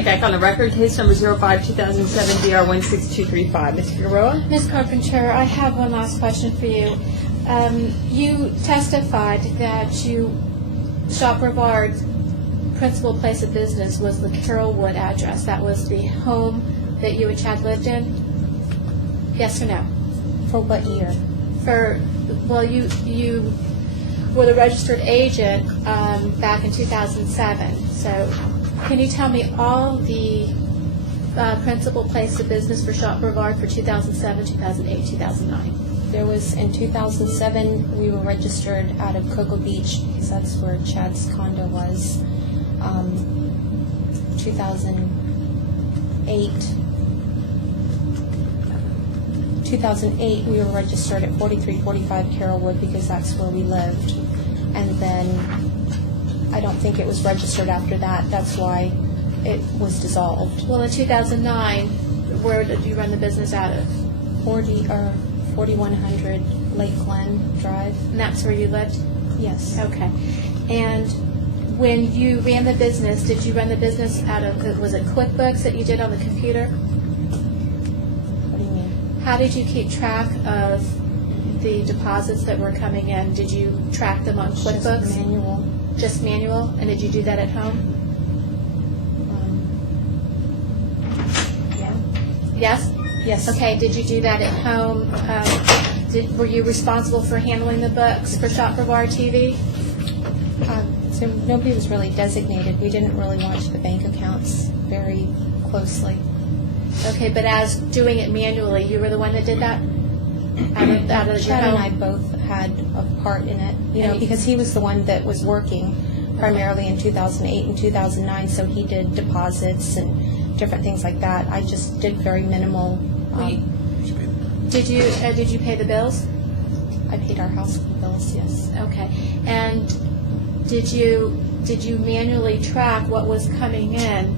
Okay, back on the record, case number 05-2007 DR 16235. Ms. Figueroa? Ms. Carpenter, I have one last question for you. You testified that Shop Brevard's principal place of business was the Carrollwood address. That was the home that you and Chad lived in? Yes or no? For what year? You were the registered agent back in 2007. So can you tell me all the principal place of business for Shop Brevard for 2007, 2008, 2009? There was, in 2007, we were registered out of Cocoa Beach, because that's where Chad's condo was. 2008, we were registered at 4345 Carrollwood, because that's where we lived. And then I don't think it was registered after that. That's why it was dissolved. Well, in 2009, where did you run the business out of? 4100 Lake Glen Drive. And that's where you lived? Yes. Okay. And when you ran the business, did you run the business out of, was it QuickBooks that you did on the computer? What do you mean? How did you keep track of the deposits that were coming in? Did you track them on QuickBooks? Just manual. Just manual? And did you do that at home? Yeah. Yes? Yes. Okay, did you do that at home? Were you responsible for handling the books for Shop Brevard TV? So nobody was really designated. We didn't really watch the bank accounts very closely. Okay, but as doing it manually, you were the one that did that? Out of Chad and I both had a part in it, because he was the one that was working primarily in 2008 and 2009, so he did deposits and different things like that. I just did very minimal. Did you pay the bills? I paid our house bills, yes. Okay, and did you manually track what was coming in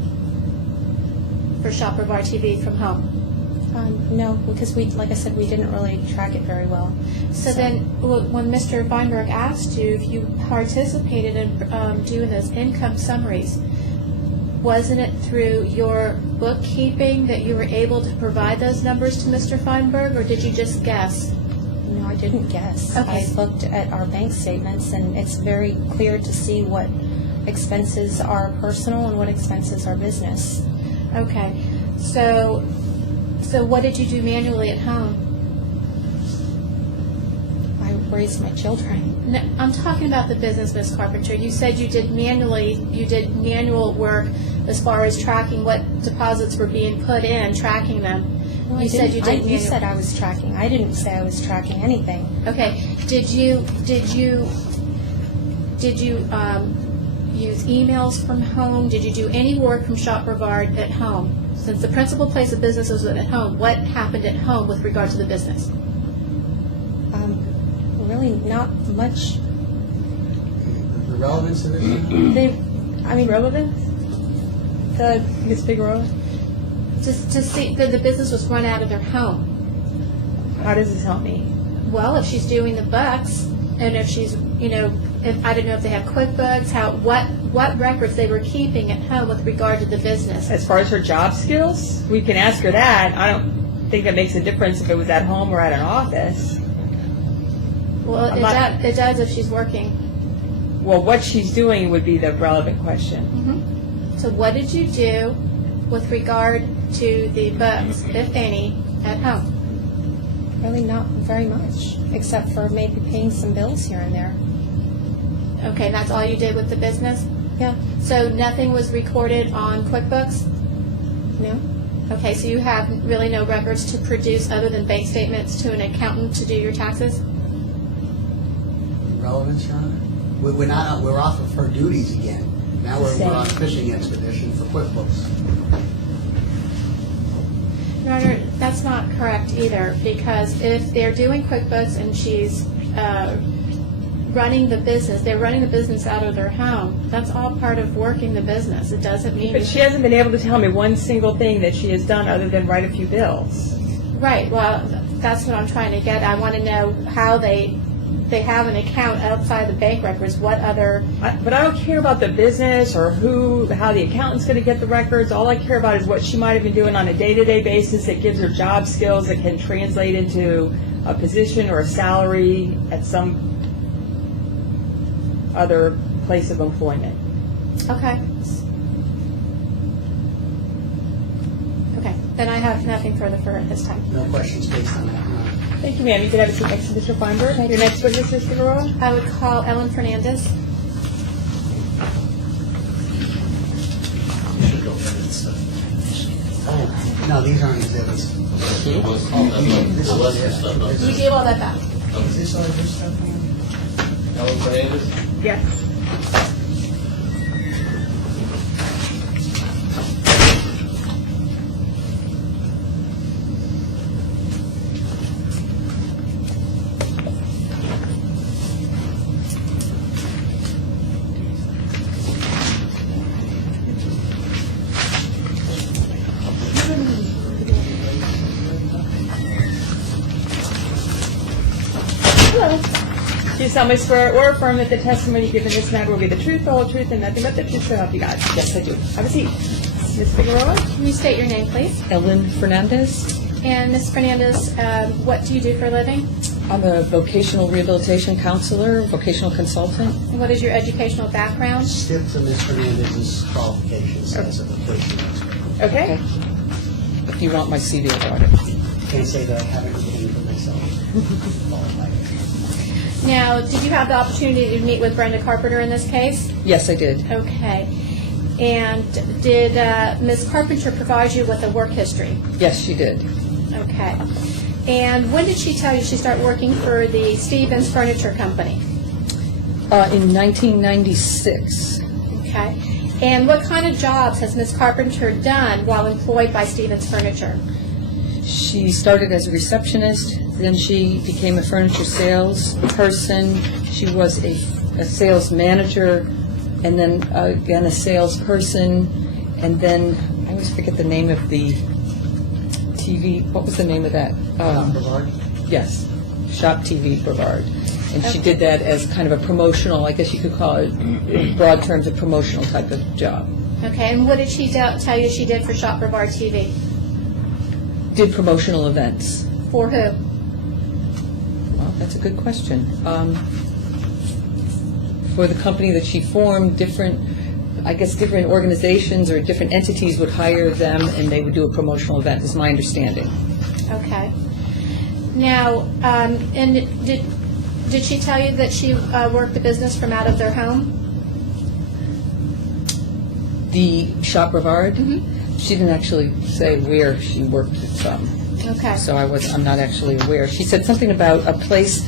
for Shop Brevard TV from home? No, because like I said, we didn't really track it very well. So then, when Mr. Feinberg asked you if you participated in doing those income summaries, wasn't it through your bookkeeping that you were able to provide those numbers to Mr. Feinberg, or did you just guess? No, I didn't guess. Okay. I looked at our bank statements, and it's very clear to see what expenses are personal and what expenses are business. Okay, so what did you do manually at home? I raised my children. No, I'm talking about the business, Ms. Carpenter. You said you did manual work as far as tracking what deposits were being put in, tracking them. No, you said you did. You said I was tracking. I didn't say I was tracking anything. Okay. Did you use emails from home? Did you do any work from Shop Brevard at home? Since the principal place of business was at home, what happened at home with regard to the business? Really not much. The relevance of it? Relevant? Ms. Figueroa? Just to see that the business was run out of their home. How does this help me? Well, if she's doing the books, and if she's, if I don't know if they have QuickBooks, what records they were keeping at home with regard to the business. As far as her job skills, we can ask her that. I don't think it makes a difference if it was at home or at an office. Well, it does if she's working. Well, what she's doing would be the relevant question. Mm-hmm. So what did you do with regard to the books, if any, at home? Really not very much, except for maybe paying some bills here and there. Okay, and that's all you did with the business? Yeah. So nothing was recorded on QuickBooks? No. Okay, so you have really no records to produce other than bank statements to an accountant to do your taxes? Relevance, Your Honor? We're off of her duties again. Now we're on a fishing expedition for QuickBooks. Your Honor, that's not correct either, because if they're doing QuickBooks and she's running the business, they're running the business out of their home, that's all part of working the business. It doesn't mean... But she hasn't been able to tell me one single thing that she has done other than write a few bills. Right, well, that's what I'm trying to get. I want to know how they they have an account outside the bank records, what other, But I don't care about the business or how the accountant's going to get the records. All I care about is what she might have been doing on a day-to-day basis that gives her job skills that can translate into a position or a salary at some other place of employment. okay. Okay, then I have nothing further for her at this time. No questions based on that, no. Thank you, ma'am. You can have a seat next to Mr. Feinberg. Your next witness, Ms. Figueroa. I would call Ellen Fernandez. Oh, no, these aren't exhibits. This is You gave all that back. Is this all this stuff? Ellen Fernandez? Yes. Hello. Do you solemnly swear or affirm that the testimony given in this matter will be the truth, the whole truth, and nothing but the truth, so help you God? Yes, I do. Have a seat. Ms. Figueroa? Can you state your name, please? Ellen Fernandez. And Ms. Fernandez, what do you do for a living? I'm a vocational rehabilitation counselor, vocational consultant. And what is your educational background? Stick to Ms. Fernandez's qualifications as a vocational expert. Okay. If you want my CV about it. Can't say that I haven't been for myself. Qualified. Now, did you have the opportunity to meet with Brenda Carpenter in this case? Yes, I did. Okay. And did Ms. Carpenter provide you with a work history? Yes, she did. Okay. And when did she tell you she started working for the Stevens Furniture Company? In 1996. Okay. And what kind of jobs has Ms. Carpenter done while employed by Stevens Furniture? She started as a receptionist, then she became a furniture sales person. She was a sales manager, and then again a salesperson, and then I always forget the name of the TV. What was the name of that? Brevard? Yes, Shop TV Brevard. And she did that as kind of a promotional, I guess you could call it, in broad terms, a promotional type of job. Okay. And what did she tell you she did for Shop Brevard TV? Did promotional events. For who? Well, that's a good question. For the company that she formed, different organizations or different entities would hire them, and they would do a promotional event, is my understanding. Okay. Now, and did she tell you that she worked the business from out of their home? The Shop Brevard, she didn't actually say where she worked it from, Okay. so I'm not actually aware. She said something about a place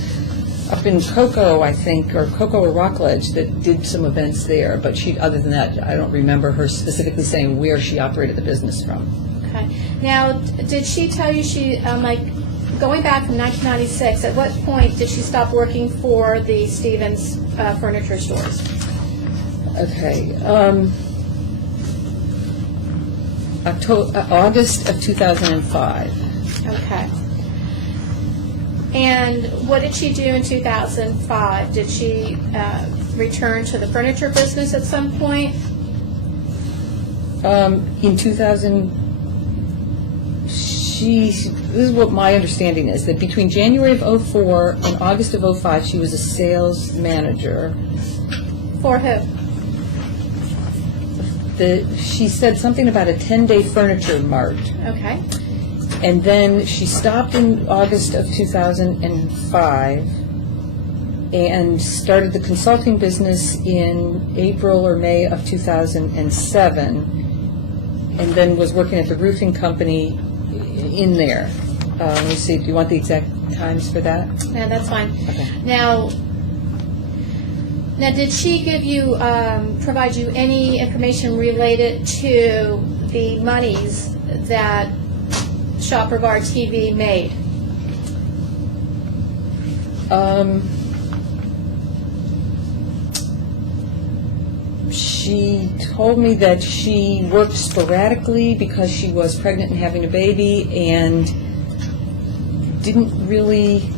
up in Cocoa, I think, or Cocoa or Rockledge, that did some events there, but other than that, I don't remember her specifically saying where she operated the business from. Okay. Now, did she tell you going back from 1996, at what point did she stop working for the Stevens furniture stores? Okay. August of 2005. Okay. And what did she do in 2005? Did she return to the furniture business at some point? In 2000, this is what my understanding is, that between January of 04 and August of 05, she was a sales manager. For who? She said something about a 10-day furniture mart. Okay. And then she stopped in August of 2005 and started the consulting business in April or May of 2007, and then was working at the roofing company in there. Let me see, do you want the exact times for that? Yeah, that's fine. Okay. Now, did she provide you any information related to the monies that Shop Brevard TV made? She told me that she worked sporadically because she was pregnant and having a baby, and didn't really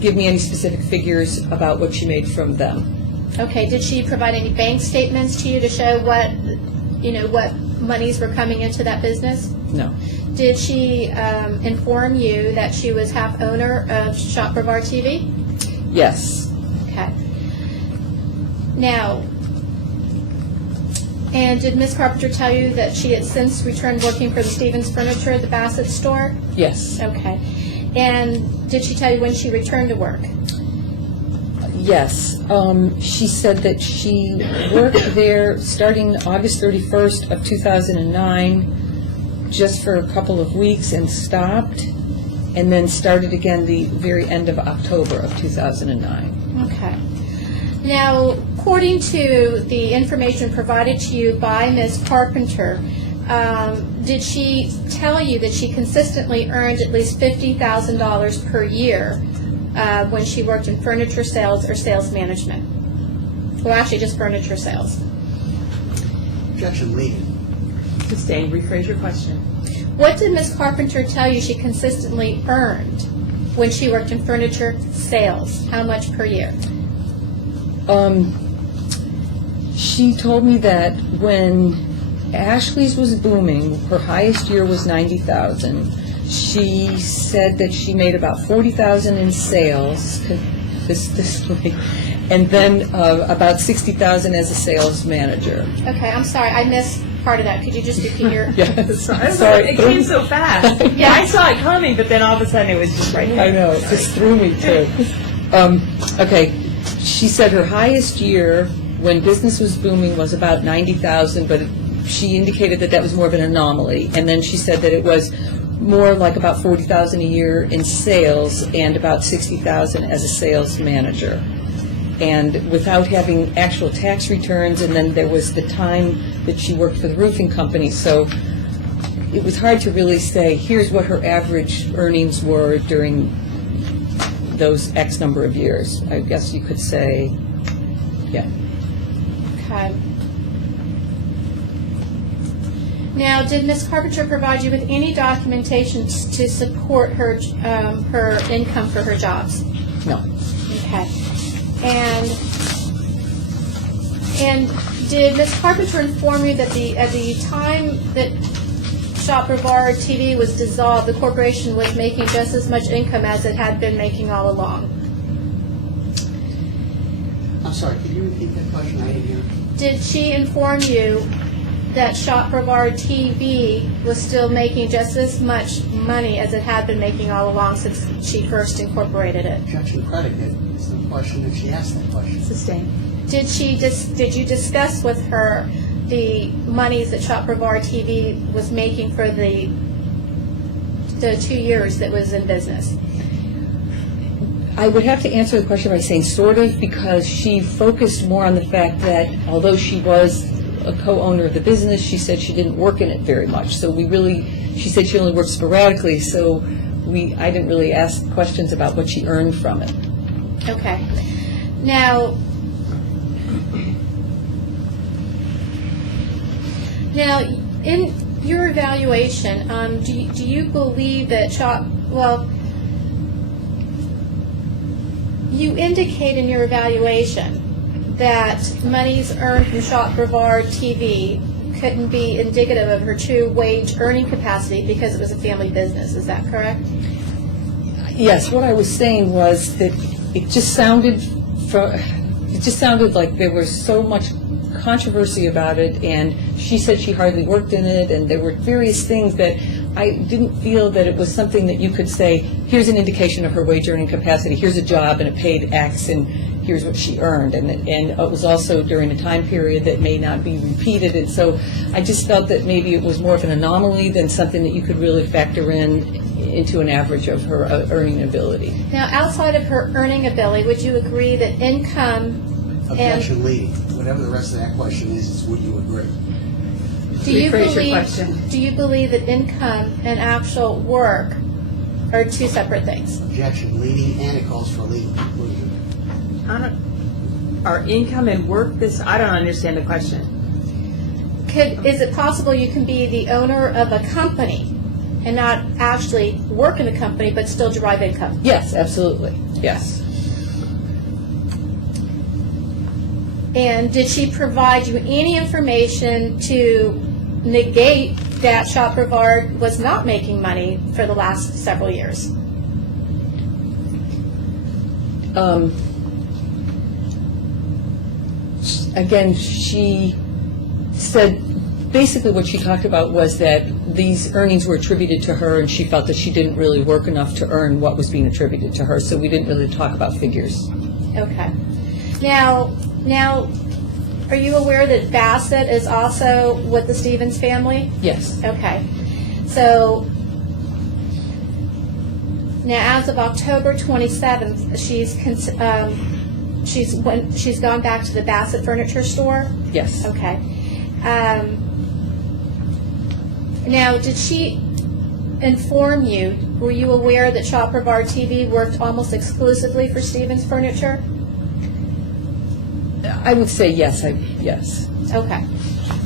give me any specific figures about what she made from them. Okay, did she provide any bank statements to you to show what monies were coming into that business? No. Did she inform you that she was half owner of Shop Brevard TV? Yes. Okay. Now, and did Ms. Carpenter tell you that she had since returned working for the Stevens Furniture at the Bassett store? Yes. Okay. And did she tell you when she returned to work? Yes. She said that she worked there starting August 31st of 2009, just for a couple of weeks and stopped, and then started again the very end of October of 2009. Okay. Now, according to the information provided to you by Ms. Carpenter, did she tell you that she consistently earned at least $50,000 per year when she worked in furniture sales or sales management? Well, actually, just furniture sales. Objection leading. Sustained. Rephrase your question. What did Ms. Carpenter tell you she consistently earned when she worked in furniture sales? How much per year? She told me that when Ashley's was booming, her highest year was $90,000. She said that she made about $40,000 in sales, this way, and then about $60,000 as a sales manager. Okay, I'm sorry, I missed part of that. Could you just repeat your... Yes. Sorry. It came so fast. Yeah, I saw it coming, but then all of a sudden it was just right there. I know, it just threw me too. Okay, she said her highest year when business was booming was about $90,000, but she indicated that that was more of an anomaly. And then she said that it was more like about $40,000 a year in sales and about $60,000 as a sales manager. And without having actual tax returns, and then there was the time that she worked for the roofing company, so it was hard to really say, here's what her average earnings were during those X number of years. I guess you could say, yeah. Okay. Now, did Ms. Carpenter provide you with any documentation to support her income for her jobs? No. Okay. And did Ms. Carpenter inform you that at the time that Shop Brevard TV was dissolved, the corporation was making just as much income as it had been making all along? I'm sorry, could you repeat that question? I didn't hear. Did she inform you that Shop Brevard TV was still making just as much money as it had been making all along since she first incorporated it? Objection predicate is the question if she asked that question. Sustained. Did you discuss with her the monies that Shop Brevard TV was making for the 2 years that was in business? I would have to answer the question by saying sort of, because she focused more on the fact that although she was a co-owner of the business, she said she didn't work in it very much. So she said she only worked sporadically, so I didn't really ask questions about what she earned from it. Okay. Now, in your evaluation, do you believe that you indicate in your evaluation that monies earned from Shop Brevard TV couldn't be indicative of her true wage earning capacity because it was a family business. Is that correct? Yes, what I was saying was that it just sounded like there was so much controversy about it, and she said she hardly worked in it, and there were various things that I didn't feel that it was something that you could say, here's an indication of her wage earning capacity, here's a job and it paid X, and here's what she earned. And it was also during a time period that may not be repeated, and so I just felt that maybe it was more of an anomaly than something that you could really factor into an average of her earning ability. Now, outside of her earning ability, would you agree that income Objection leading. Whatever the rest of that question is, would you agree? Do you Rephrase your question. believe that income and actual work are two separate things? Objection leading, and it calls for legal conclusion. Are income and work I don't understand the question. Is it possible you can be the owner of a company and not actually work in the company but still derive income? Yes, absolutely. Yes. And did she provide you any information to negate that Shop Brevard was not making money for the last several years? Again, she said, basically what she talked about was that these earnings were attributed to her, and she felt that she didn't really work enough to earn what was being attributed to her, so we didn't really talk about figures. Okay. Now, are you aware that Bassett is also with the Stevens family? Yes. Okay. So, now as of October 27th, she's gone back to the Bassett Furniture Store? Yes. Okay. Now, did she inform you, were you aware that Shop Brevard TV worked almost exclusively for Stevens Furniture? I would say yes. Yes. Okay.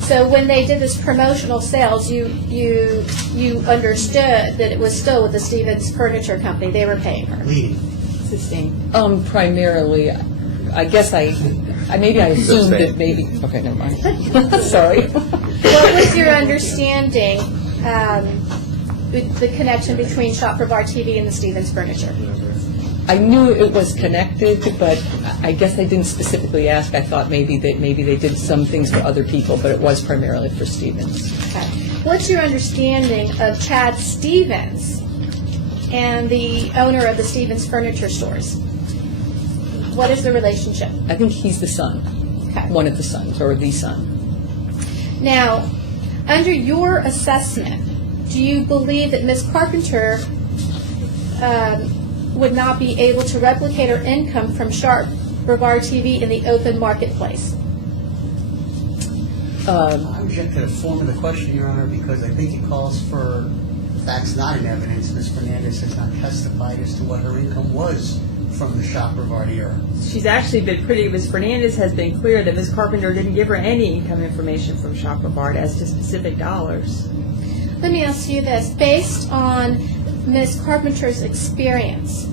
So when they did this promotional sales, you understood that it was still with the Stevens Furniture Company. They were paying her. Leading. Primarily, I guess maybe I assumed that maybe, okay, never mind. Sorry. What was your understanding, the connection between Shop Brevard TV and the Stevens Furniture? I knew it was connected, but I guess I didn't specifically ask. I thought maybe they did some things for other people, but it was primarily for Stevens. Okay. What's your understanding of Chad Stevens and the owner of the Stevens Furniture Stores? What is the relationship? I think he's the son, Okay. one of the sons, or the son. Now, under your assessment, do you believe that Ms. Carpenter would not be able to replicate her income from Shop Brevard TV in the open marketplace? I object to the form of the question, Your Honor, because I think it calls for facts not in evidence. Ms. Fernandez has not testified as to what her income was from the Shop Brevard era. She's actually been Ms. Fernandez has been clear that Ms. Carpenter didn't give her any income information from Shop Brevard as to specific dollars. Let me ask you this. Based on Ms. Carpenter's experience,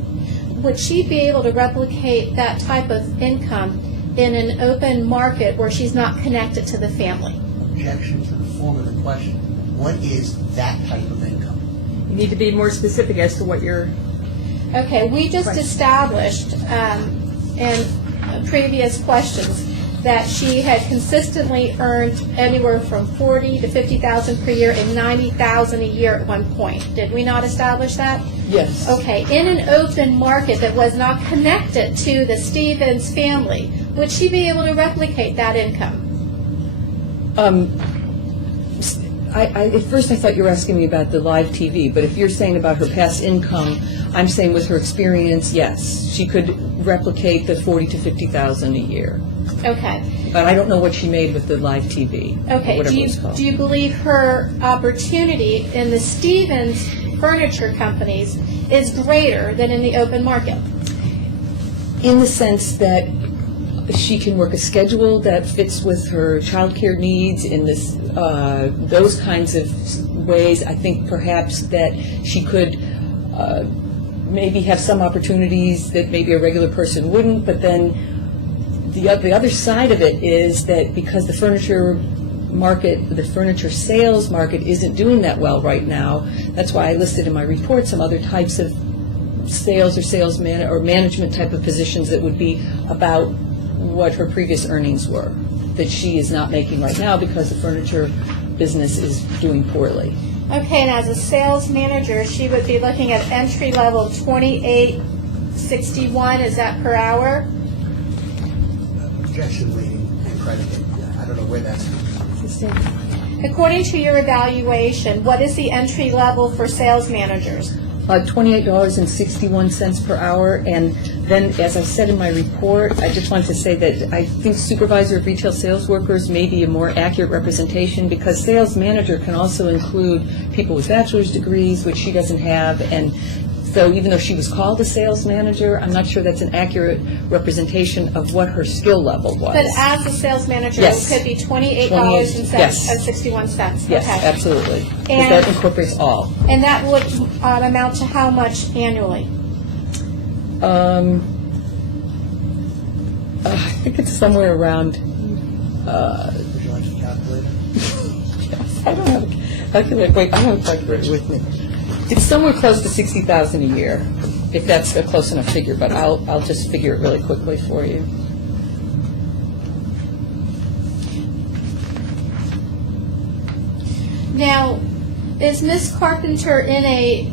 would she be able to replicate that type of income in an open market where she's not connected to the family? Objection to the form of the question. What is that type of income? You need to be more specific as to what you're... Okay, we just Right. established in previous questions that she had consistently earned anywhere from $40,000 to $50,000 per year and $90,000 a year at one point. Did we not establish that? Yes. Okay, in an open market that was not connected to the Stevens family, would she be able to replicate that income? At first I thought you were asking me about the live TV, but if you're saying about her past income, I'm saying with her experience, yes, she could replicate the $40,000 to $50,000 a year. Okay. But I don't know what she made with the live TV. Okay, whatever it's called. do you believe her opportunity in the Stevens furniture companies is greater than in the open market? In the sense that she can work a schedule that fits with her childcare needs in this, those kinds of ways. I think perhaps that she could maybe have some opportunities that maybe a regular person wouldn't, but then the other side of it is that because the furniture market, the furniture sales market isn't doing that well right now, that's why I listed in my report some other types of sales or management type of positions that would be about what her previous earnings were, that she is not making right now because the furniture business is doing poorly. Okay, and as a sales manager, she would be looking at entry level $28.61, is that per hour? Objection leading and predicate. I don't know where that's from. According to your evaluation, what is the entry level for sales managers? $28.61 per hour, and then, as I said in my report, I just wanted to say that I think supervisor of retail sales workers may be a more accurate representation, because sales manager can also include people with bachelor's degrees, which she doesn't have, and so even though she was called a sales manager, I'm not sure that's an accurate representation of what her skill level was. But as a sales manager, Yes. it could be $28.61. Yes, Okay. absolutely, because And- that incorporates all. And that would amount to how much annually? I think it's somewhere around, Would you like a calculator? I don't have a calculator, wait, I don't have a calculator with me. It's somewhere close to 60,000 a year, if that's a close enough figure, but I'll just figure it really quickly for you. Now, is Miss Carpenter in a,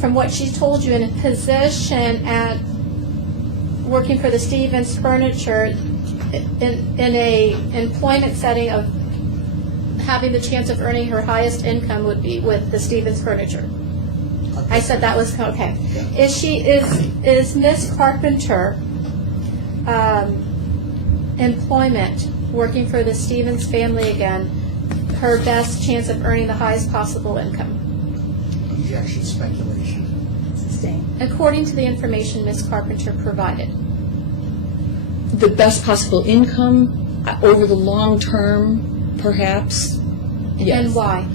from what she told you, in a position at working for the Stevens Furniture in a employment setting of having the chance of earning her highest income would be with the Stevens Furniture? I said that was, okay. Is Miss Carpenter employment, working for the Stevens family again, her best chance of earning the highest possible income? Objection, speculation. Sustained. According to the information Ms. Carpenter provided. The best possible income over the long term, perhaps, yes. And why?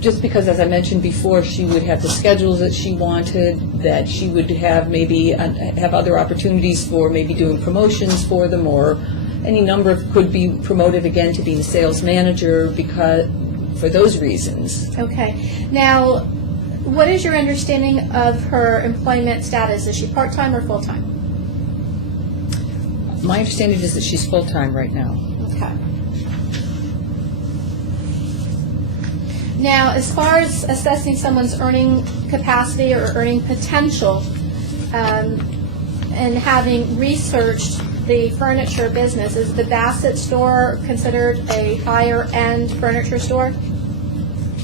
Just because, as I mentioned before, she would have the schedules that she wanted, that she would have maybe have other opportunities for maybe doing promotions for them, or any number of, could be promoted again to being a sales manager because for those reasons. Okay. Now, what is your understanding of her employment status? Is she part-time or full-time? My understanding is that she's full-time right now. Okay. Now, as far as assessing someone's earning capacity or earning potential, and having researched the furniture business, is the Bassett store considered a higher-end furniture store?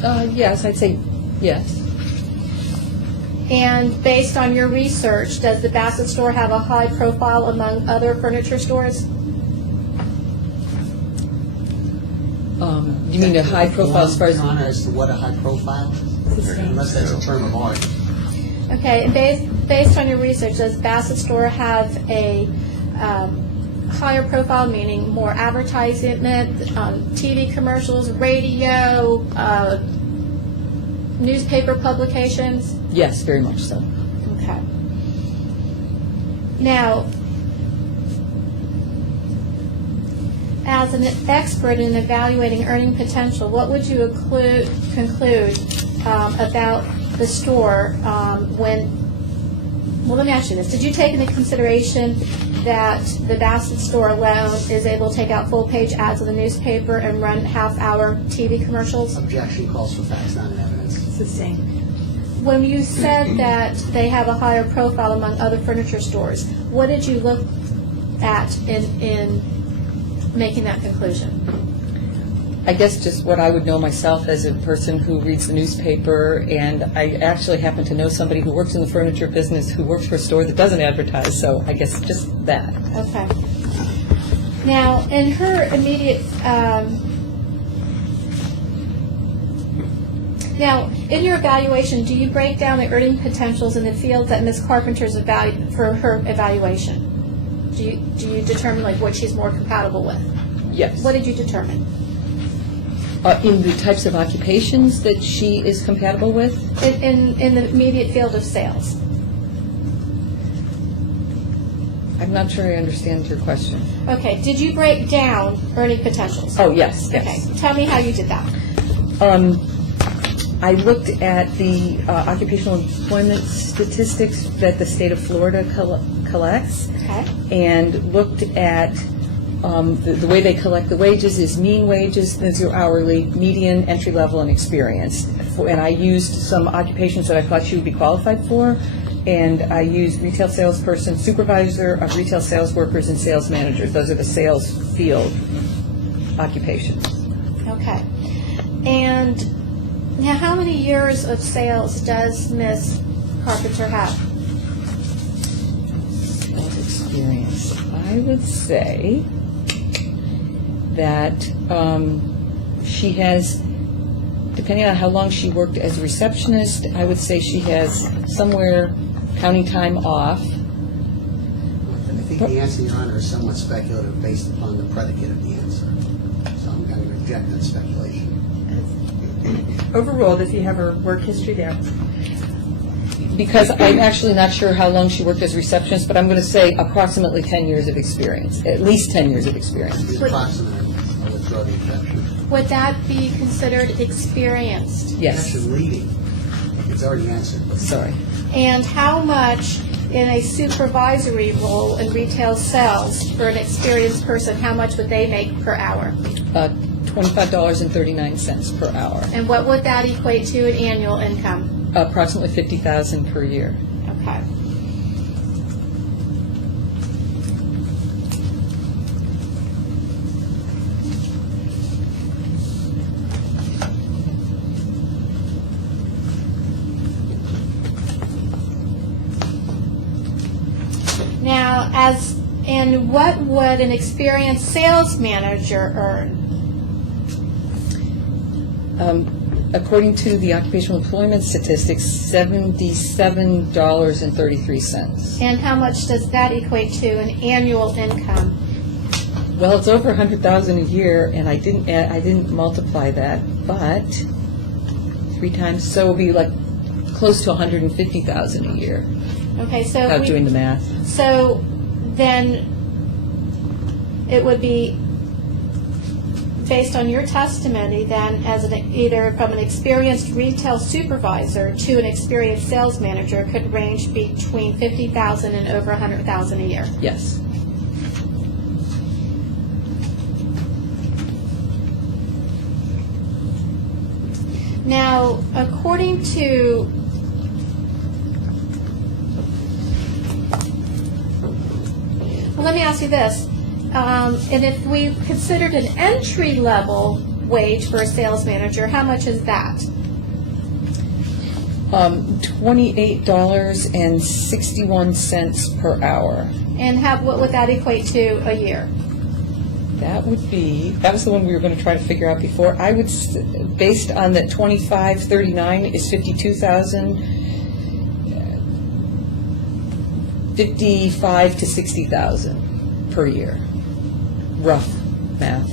Yes, I'd say yes. And based on your research, does the Bassett store have a high profile among other furniture stores? You mean a high profile as far as? Your Honor, as to what a high profile? Unless that's a term of art. Okay, and based on your research, does Bassett store have a higher profile, meaning more advertisement, TV commercials, radio, newspaper publications? Yes, very much so. Okay. Now, as an expert in evaluating earning potential, what would you conclude about the store when, well, let me ask you this. Did you take into consideration that the Bassett store alone is able to take out full-page ads in the newspaper and run half-hour TV commercials? Objection, calls for facts, not in evidence. Sustained. When you said that they have a higher profile among other furniture stores, what did you look at in making that conclusion? I guess just what I would know myself as a person who reads the newspaper, and I actually happen to know somebody who works in the furniture business who works for a store that doesn't advertise, so I guess just that. Okay. Now, in her immediate, now, in your evaluation, do you break down the earning potentials in the fields that Ms. Carpenter's for her evaluation? Do you determine like what she's more compatible with? Yes. What did you determine? In the types of occupations that she is compatible with? In the immediate field of sales. I'm not sure I understand your question. Okay. Did you break down earning potentials? Oh, yes, Okay. yes. Tell me how you did that. I looked at the occupational employment statistics that the state of Florida collects, Okay. and looked at the way they collect the wages is mean wages, those are hourly, median, entry level, and experience. And I used some occupations that I thought she would be qualified for, and I used retail salesperson, supervisor of retail sales workers, and sales managers. Those are the sales field occupations. Okay. And now, how many years of sales does Ms. Carpenter have? Sales experience. I would say that she has, depending on how long she worked as a receptionist, I would say she has somewhere, counting time off. I think the answer, Your Honor, is somewhat speculative based upon the predicate of the answer. So I'm going to reject that speculation. Overruled if you have her work history there. Because I'm actually not sure how long she worked as a receptionist, but I'm going to say approximately 10 years of experience, at least 10 years of experience. It's approximate. I withdraw the objection. Would that be considered experienced? Yes, Objection leading. It's already answered. but- sorry. And how much in a supervisory role in retail sales for an experienced person, how much would they make per hour? $25.39 per hour, And what would that equate to in annual income? approximately $50,000 per year. Okay. Now, and what would an experienced sales manager earn? According to the occupational employment statistics, $77.33. And how much does that equate to in annual income? Well, it's over $100,000 a year, and I didn't multiply that, but 3 times, so it'll be like close to $150,000 a year, Okay, so without doing the math. So then it would be based on your testimony then as either from an experienced retail supervisor to an experienced sales manager could range between $50,000 and over $100,000 a year. Yes. Now, according to well, let me ask you this. And if we considered an entry-level wage for a sales manager, how much is that? $28.61 per hour. And what would that equate to a year? That was the one we were going to try to figure out before. I would, based on that 2539 is 52,000, 55 to 60,000 per year. Rough math.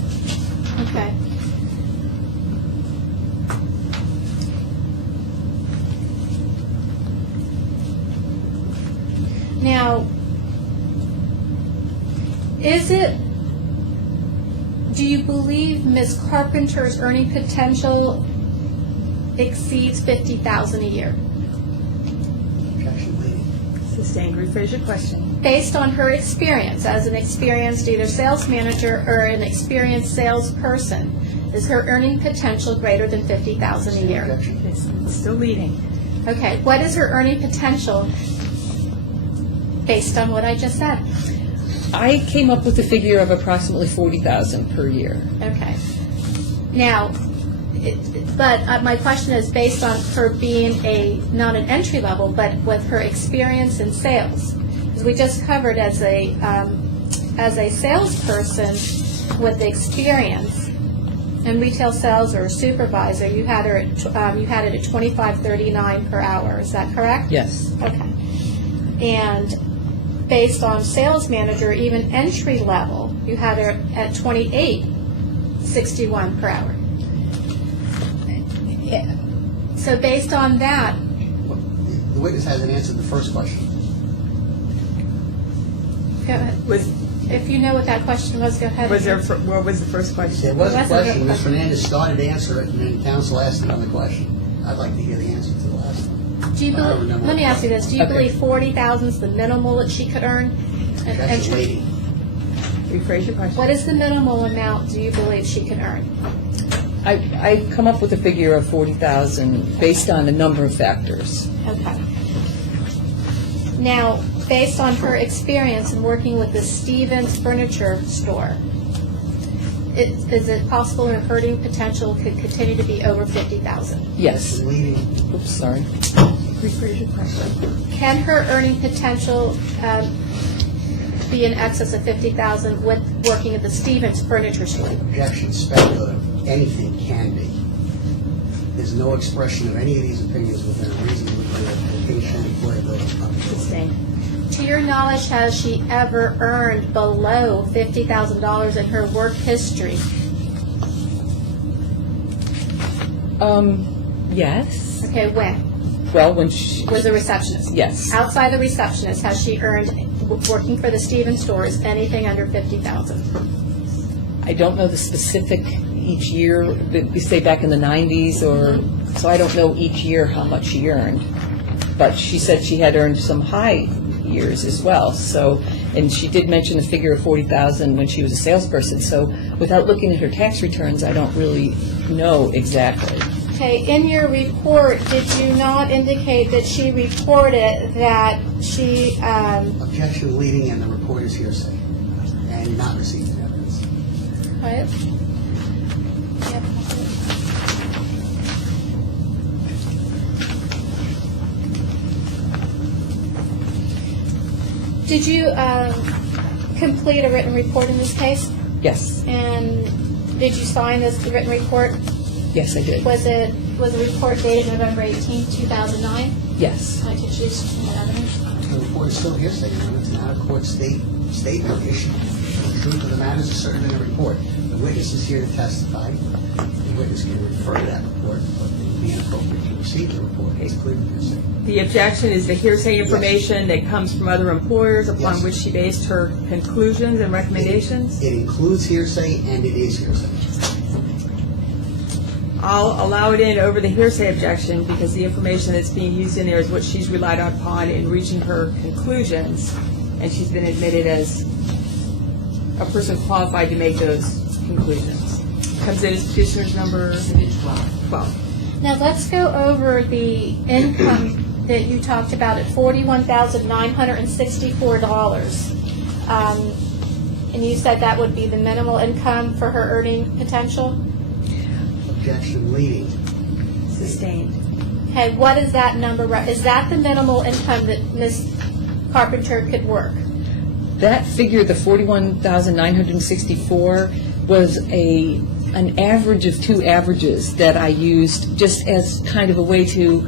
Okay. Now, do you believe Ms. Carpenter's earning potential exceeds $50,000 a year? Objection leading. Sustained. Rephrase your question. Based on her experience as an experienced either sales manager or an experienced salesperson, is her earning potential greater than $50,000 a year? Objection. It's still leading. Okay, what is her earning potential based on what I just said? I came up with a figure of approximately 40,000 per year. Okay. Now, but my question is based on her being not an entry level, but with her experience in sales. Because we just covered as a salesperson with experience in retail sales or a supervisor, you had her at, you had it at $25.39 per hour. Is that correct? Yes. Okay. And based on sales manager, even entry level, you had her at $28.61 per hour. So based on that, The witness hasn't answered the first question. go ahead. If you know what that question was, go ahead. What was the first There question? was a That's a question, good Ms. question. Fernandez started to answer it, and then counsel asked another question. I'd like to hear the answer to the last one. Do you I don't believe, remember let me what ask you this, do you Okay. believe 40,000 is the minimal that she could earn? An Objection entry? leading. Rephrase your question. What is the minimal amount do you believe she can earn? I come up with a figure of 40,000 based on a number of factors. Okay. Now, based on her experience in working with the Stevens Furniture Store, is it possible her earning potential could continue to be over 50,000? Yes. Leading. Oops, sorry. Rephrase your question. Can her earning potential be in excess of 50,000 with working at the Stevens Furniture Store? Objection speculative. Anything can be. There's no expression of any of these opinions within a reasonable degree of location, employability, Sustained. To your knowledge, has she ever earned below $50,000 in her work history? Yes. Okay, when? Well, when she, Was a receptionist. yes. Outside the receptionist, has she earned, working for the Stevens stores, anything under 50,000? I don't know the specific each year, we say back in the 90s, or, so I don't know each year how much she earned. But she said she had earned some high years as well, so, and she did mention a figure of 40,000 when she was a salesperson, so without looking at her tax returns, I don't really know exactly. Okay, in your report, did you not indicate that she reported that she, Objection leading and the report is hearsay and not received in evidence. what? Yep. Did you complete a written report in this case? Yes, And did you sign this written report? yes, I did. Was the report dated November 18, 2009? Yes. I could choose some evidence. The report is still hearsay, Your Honor. It's an out-of-court statement issued. The truth of the matter is asserted in the report. The witness is here to testify. The witness can refer to that report, but it would be inappropriate to receive the report. It's clearly hearsay. The objection is the hearsay information that comes from other employers upon Yes. which she based her conclusions and recommendations. It includes hearsay and it is hearsay. I'll allow it in over the hearsay objection because the information that's being used in there is what she's relied upon in reaching her conclusions, and she's been admitted as a person qualified to make those conclusions. Comes in as petitioner's number 12. Now let's go over the income that you talked about at $41,964. And you said that would be the minimal income for her earning potential? Objection leading. Sustained. Okay, what is that number? Is that the minimal income that Ms. Carpenter could work? That figure, the 41,964, was an average of two averages that I used just as kind of a way to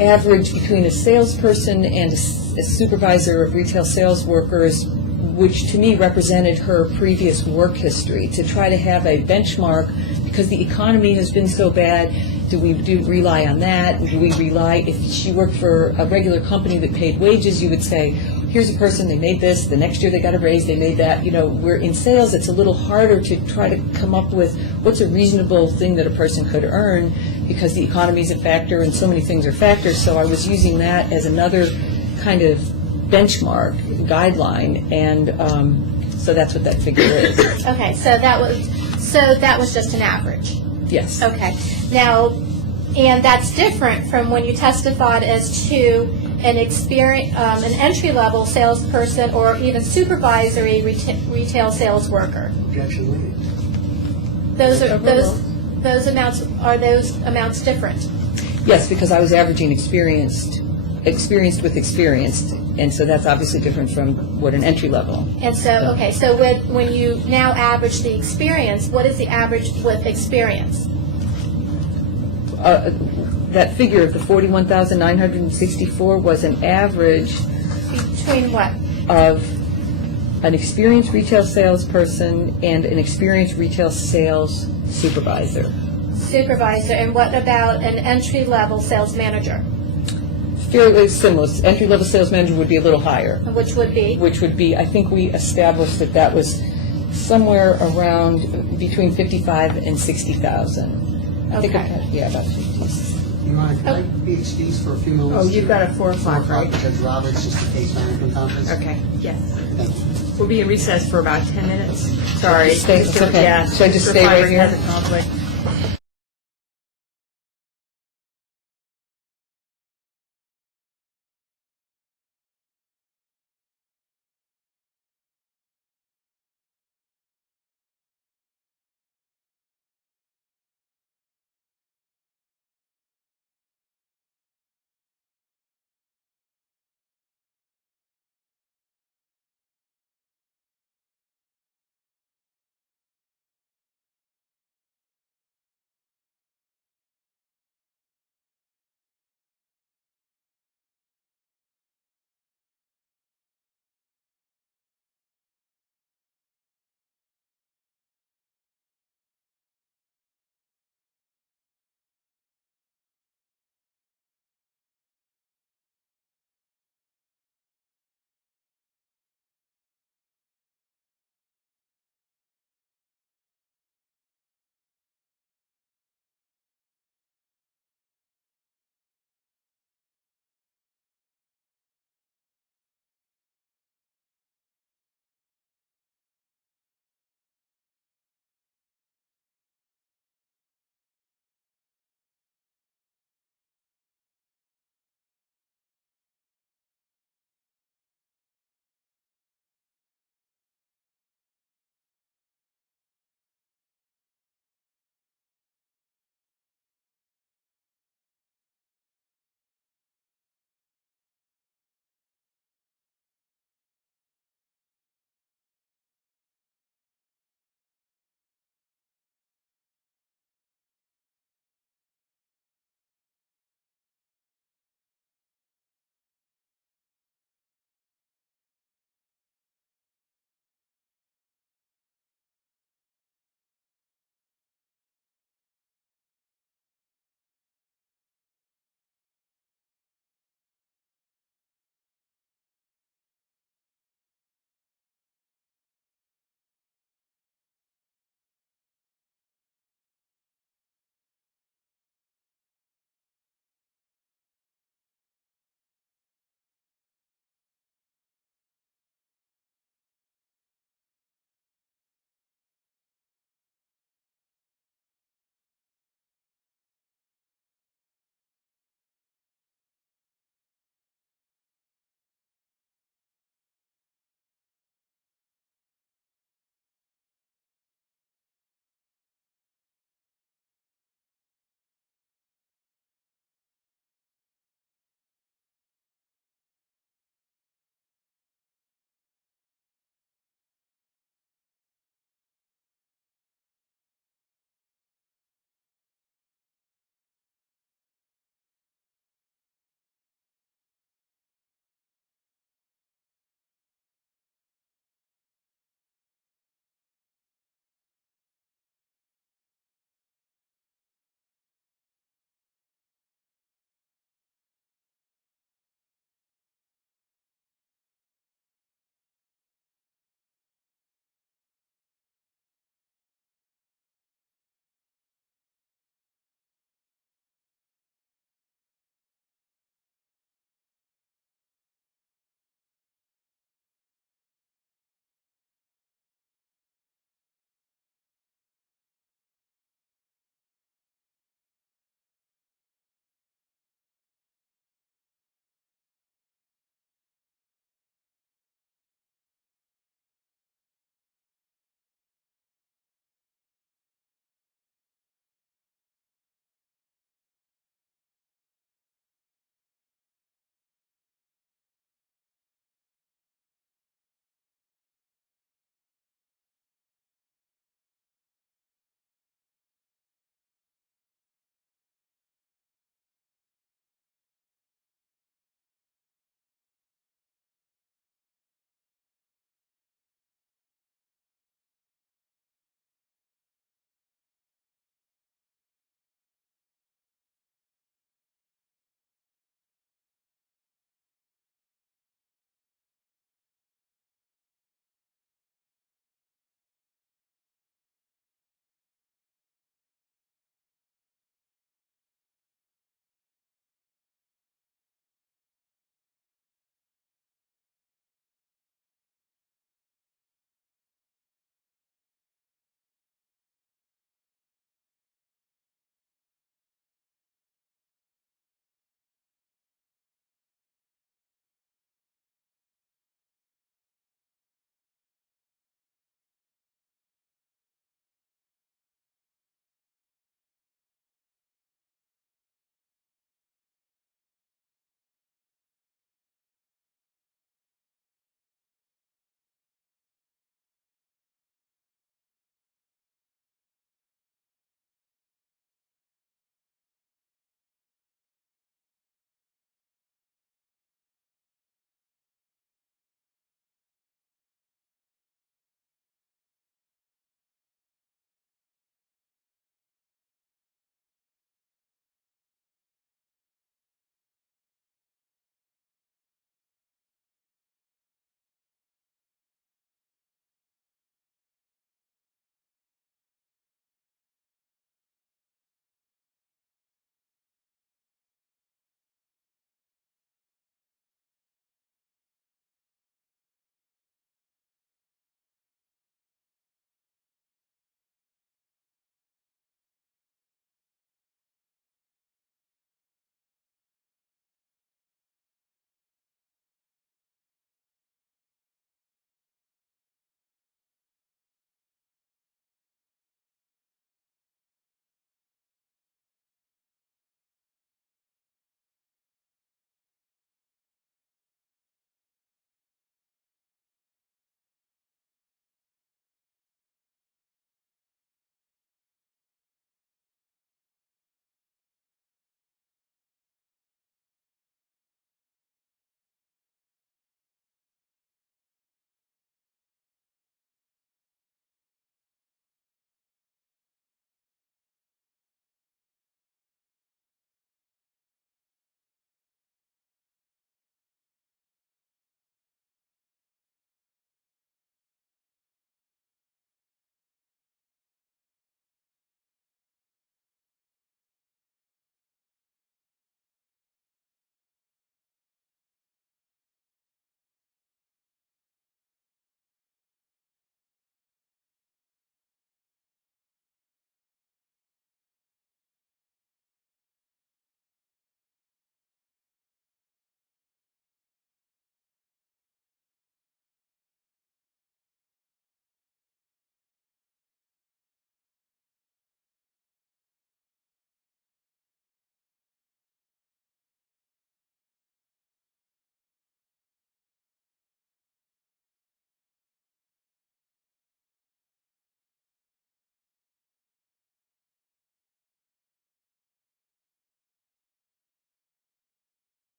average between a salesperson and a supervisor of retail sales workers, which to me represented her previous work history, to try to have a benchmark, because the economy has been so bad. Do we rely on that? Do we rely, if she worked for a regular company that paid wages, you would say, here's a person, they made this, the next year they got a raise, they made that. You know, we're in sales, it's a little harder to try to come up with what's a reasonable thing that a person could earn, because the economy is a factor and so many things are factors. So I was using that as another kind of benchmark, guideline, and so that's what that figure is. Okay, so that was just an average. Yes. Okay. Now, and that's different from when you testified as to an entry-level salesperson or even supervisory retail sales worker. Objection leading. Those amounts different? Yes, because I was averaging experienced with experienced, and so that's obviously different from what an entry level. And so, okay, so when you now average the experience, what is the average with experience? That figure of the 41,964 was an average Between what? of an experienced retail salesperson and an experienced retail sales supervisor. Supervisor, and what about an entry-level sales manager? Fairly similar. Entry-level sales manager would be a little higher, Which would be? which would be, I think we established that was somewhere around between 55 and 60,000. I think Okay. yeah, about 50. Your Honor, can I be excused for a few moments? Oh, you've got a 4 o'clock, right? Judge Roberts, just a case management conference. Okay, yes. Thank you. We'll be in recess for about 10 minutes. Sorry. Stay- it's okay. Yeah, Should I just Mr. stay right Feinberg here? has a conflict.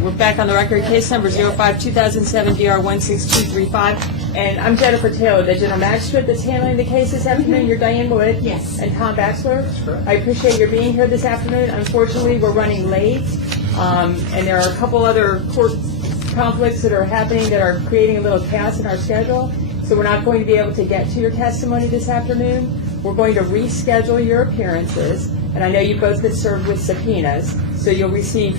We're back on the record, case number 05-2007 DR 16235. And I'm Jennifer Taylor, the general magistrate that's handling the case this afternoon. You're Diane Wood. Yes. And Tom Baxler. That's correct. I appreciate your being here this afternoon. Unfortunately, we're running late. And there are a couple other court conflicts that are happening that are creating a little chaos in our schedule. So we're not going to be able to get to your testimony this afternoon. We're going to reschedule your appearances. And I know you've both been served with subpoenas. So you'll receive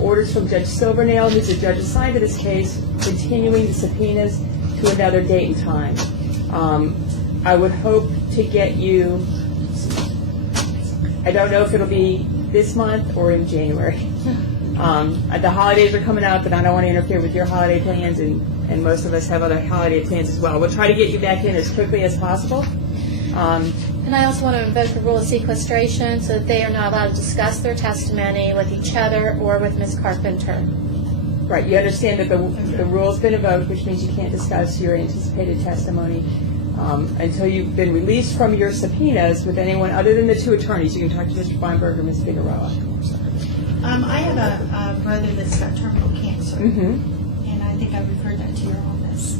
orders from Judge Silvernail, who's the judge assigned to this case, continuing the subpoenas to another date and time. I would hope to get you, I don't know if it'll be this month or in January. The holidays are coming up, and I don't want to interfere with your holiday plans, and most of us have other holiday plans as well. We'll try to get you back in as quickly as possible. And I also want to invoke the rule of sequestration so that they are not allowed to discuss their testimony with each other or with Ms. Carpenter. Right, you understand that the rule's been invoked, which means you can't discuss your anticipated testimony until you've been released from your subpoenas with anyone other than the two attorneys. You can talk to Mr. Feinberg or Ms. Figueroa. I have a brother that's got terminal cancer, Mm-hmm. and I think I referred that to your office.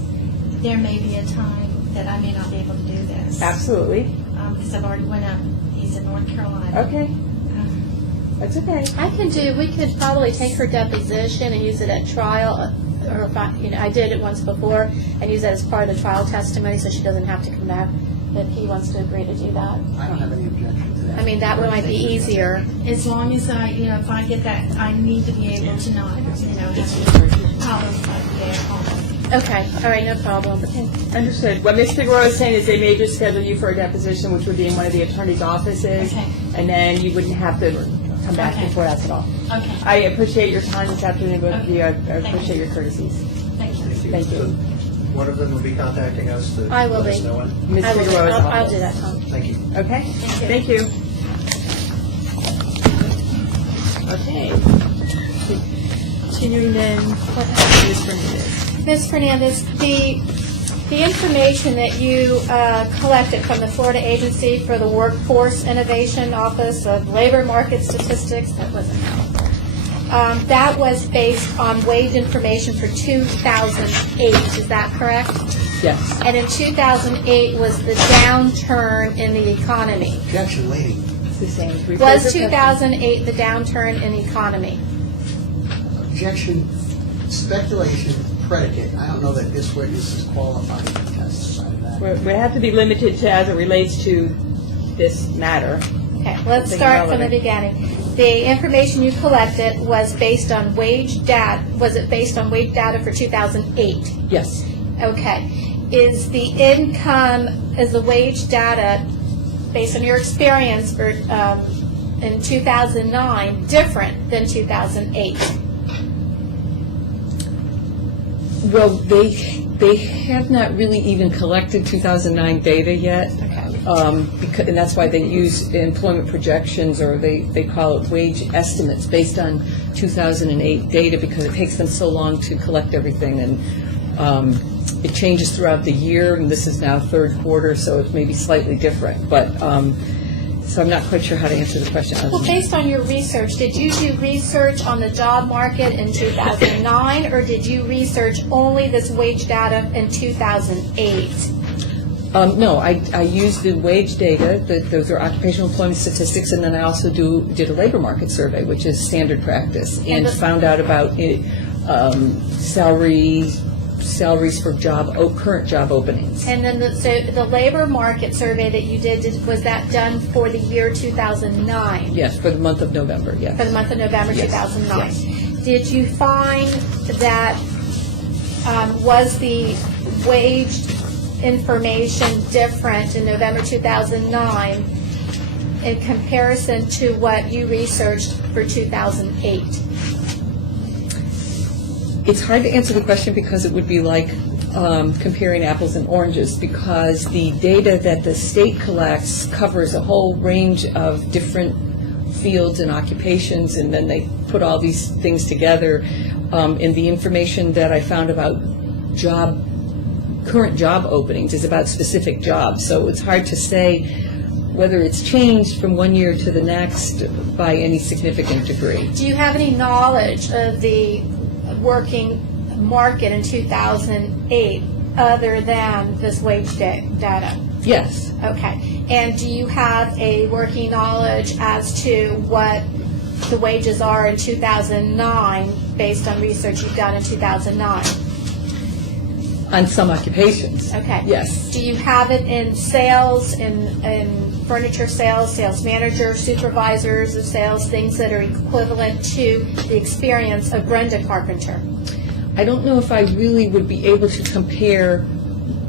There may be a time that I may not be able to do this. Absolutely. Because I've already went up. He's in North Carolina. Okay, that's okay. We could probably take her deposition and use it at trial, or if I did it once before, and use that as part of the trial testimony so she doesn't have to come back, if he wants to agree to do that. I don't have any objection to that. I mean, that might be easier. As long as if I get that, I need to be able to not, have to problems like there at home. Okay, all right, no problem. Understood. What Ms. Figueroa is saying is they may just schedule you for a deposition, which would be in one of the attorney's offices, Okay. and then you wouldn't have to come back Okay. before us at all. Okay. I appreciate your time this afternoon, both of you. I Thank appreciate you. your courtesies. Thank you. Thank you. So one of them will be contacting us to I will let us be. know when? Ms. I will do. Figueroa's I'll office. do that, Tom. Thank you. Okay? Thank you. Okay. Continuing then, what happened Ms. Fernandez? Ms. Fernandez, the information that you collected from the Florida Agency for the Workforce Innovation Office of Labor Market Statistics, that wasn't helpful. That was based on wage information for 2008, is that correct? Yes. And in 2008 was the downturn in the economy. Objection, lady. It's the same. Rephrase Was your question. 2008 the downturn in the economy? Objection, speculation, predicate. I don't know that this witness is qualified to testify to that. We have to be limited to as it relates to this matter. Okay, let's Something start from the relevant. beginning. The information you collected was based on wage data. Was it based on wage data for 2008? Yes. Okay. Is the wage data, based on your experience for, in 2009, different than 2008? Well, they have not really even collected 2009 data yet. Okay. And that's why they use employment projections, or they call it wage estimates based on 2008 data, because it takes them so long to collect everything, and it changes throughout the year, and this is now third quarter, so it may be slightly different. But so I'm not quite sure how to answer the question. Well, based on your research, did you do research on the job market in 2009, or did you research only this wage data in 2008? No, I used the wage data, those are occupational employment statistics, and then I also did a labor market survey, which is standard practice, and found out about salaries for current job openings. And then the labor market survey that you did, was that done for the year 2009? Yes, for the month of November, yes. For the month of November Yes, 2009. yes. Did you find that, was the wage information different in November 2009 in comparison to what you researched for 2008? It's hard to answer the question because it would be like comparing apples and oranges, because the data that the state collects covers a whole range of different fields and occupations, and then they put all these things together. And the information that I found about current job openings is about specific jobs, so it's hard to say whether it's changed from one year to the next by any significant degree. Do you have any knowledge of the working market in 2008 other than this wage data? Yes. Okay. And do you have a working knowledge as to what the wages are in 2009 based on research you've done in 2009? On some occupations. Okay. Yes. Do you have it in sales, in furniture sales, sales manager, supervisors of sales, things that are equivalent to the experience of Brenda Carpenter? I don't know if I really would be able to compare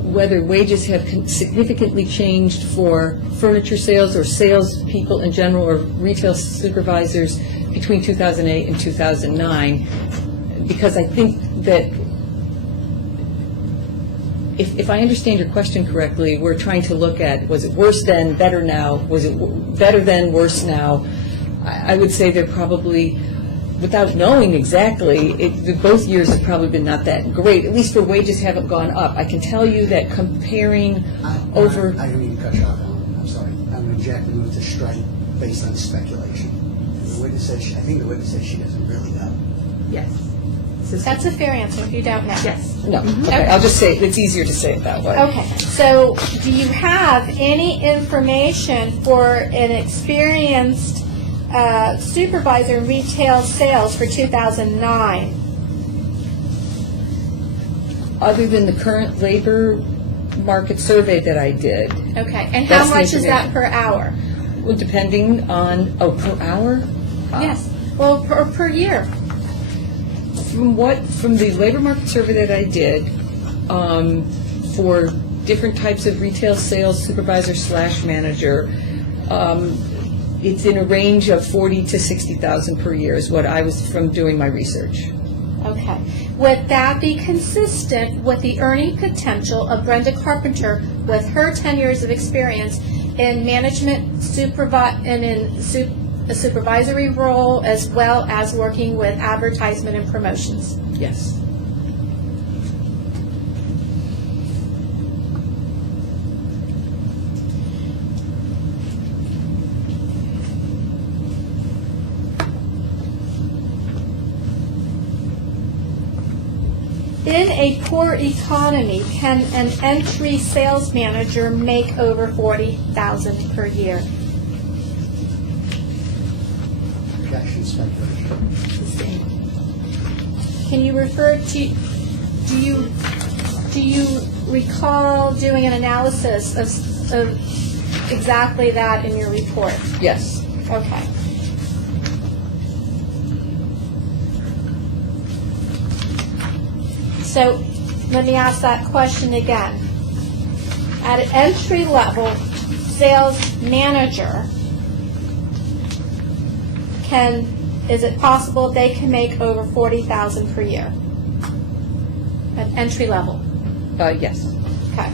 whether wages have significantly changed for furniture sales or salespeople in general or retail supervisors between 2008 and 2009, because I think that if I understand your question correctly, we're trying to look at, was it worse then, better now? Was it better then, worse now? I would say they're probably, without knowing exactly, both years have probably been not that great. At least for wages haven't gone up. I can tell you that comparing over... I didn't mean to cut you off, Alan. I'm sorry. I'm going to object and move to strike based on speculation. The witness says, I think the witness says she doesn't really know. Yes. That's a fair answer if you don't know. Yes. No, okay, I'll just say, it's easier to say it that way. Okay, so do you have any information for an experienced supervisor in retail sales for 2009? Other than the current labor market survey that I did. Okay, and That's how the much is that information. per hour? Well, depending on, per hour? Yes, well, per year. From the labor market survey that I did, for different types of retail sales supervisor / manager, it's in a range of 40 to 60,000 per year is what I was from doing my research. Okay. Would that be consistent with the earning potential of Brenda Carpenter with her 10 years of experience in management and in a supervisory role as well as working with advertisement and promotions? Yes. In a poor economy, can an entry sales manager make over $40,000 per year? Objection, speculation. Can you refer to, do you recall doing an analysis of exactly that in your report? Yes. Okay. So let me ask that question again. At an entry-level sales manager, is it possible they can make over $40,000 per year? At entry level? Yes. Okay.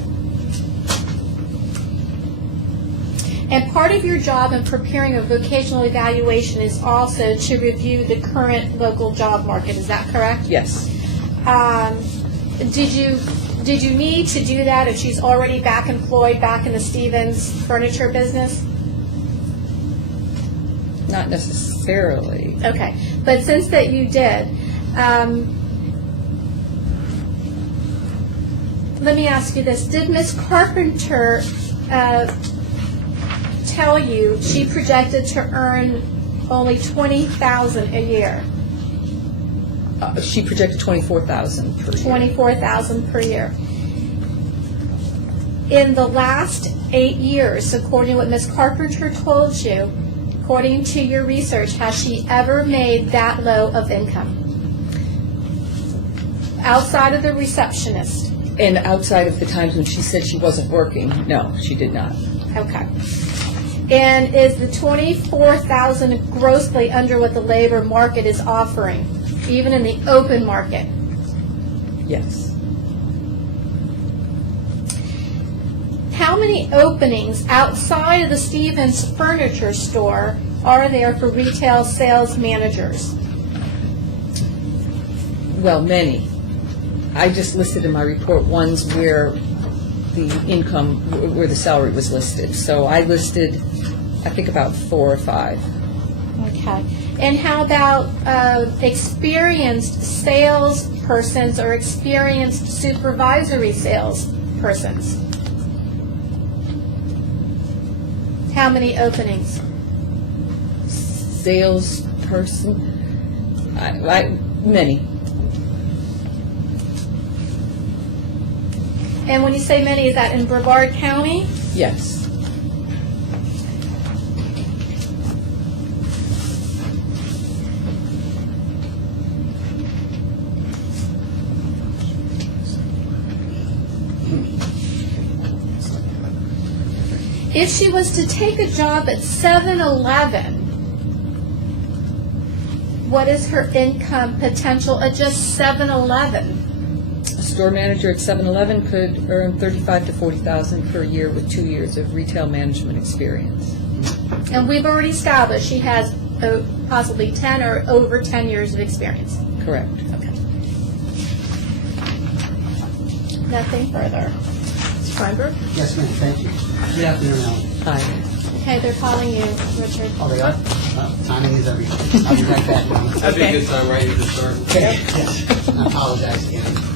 And part of your job in preparing a vocational evaluation is also to review the current local job market. Is that correct? Yes. Did you need to do that if she's already back employed back in the Stevens furniture business? Not necessarily. Okay, but since that you did, let me ask you this: did Ms. Carpenter tell you she projected to earn only $20,000 a year? She projected $24,000 per year. $24,000 per year. In the last 8 years, according to what Ms. Carpenter told you, according to your research, has she ever made that low of income? Outside of the receptionist? And outside of the times when she said she wasn't working, no, she did not. Okay. And is the $24,000 grossly under what the labor market is offering, even in the open market? Yes. How many openings outside of the Stevens furniture store are there for retail sales managers? Well, many. I just listed in my report ones where the income where the salary was listed. So I listed, I think, about 4 or 5. Okay. And how about experienced salespersons or experienced supervisory salespersons? How many openings? Salesperson, many. And when you say many, is that in Brevard County? Yes. If she was to take a job at 7-Eleven, what is her income potential at just 7-Eleven? A store manager at 7-Eleven could earn $35,000 to $40,000 per year with 2 years of retail management experience. And we've already established she has possibly 10 or over 10 years of experience. Correct. Okay. Nothing further. Mr. Feinberg? Yes, ma'am, thank you. Good afternoon, Ellen. Hi. Okay, they're calling you, Richard. Oh, they are? Timing is everything. I'll be right back, Ellen. That'd be a good time, right, to start. Yes, I apologize again.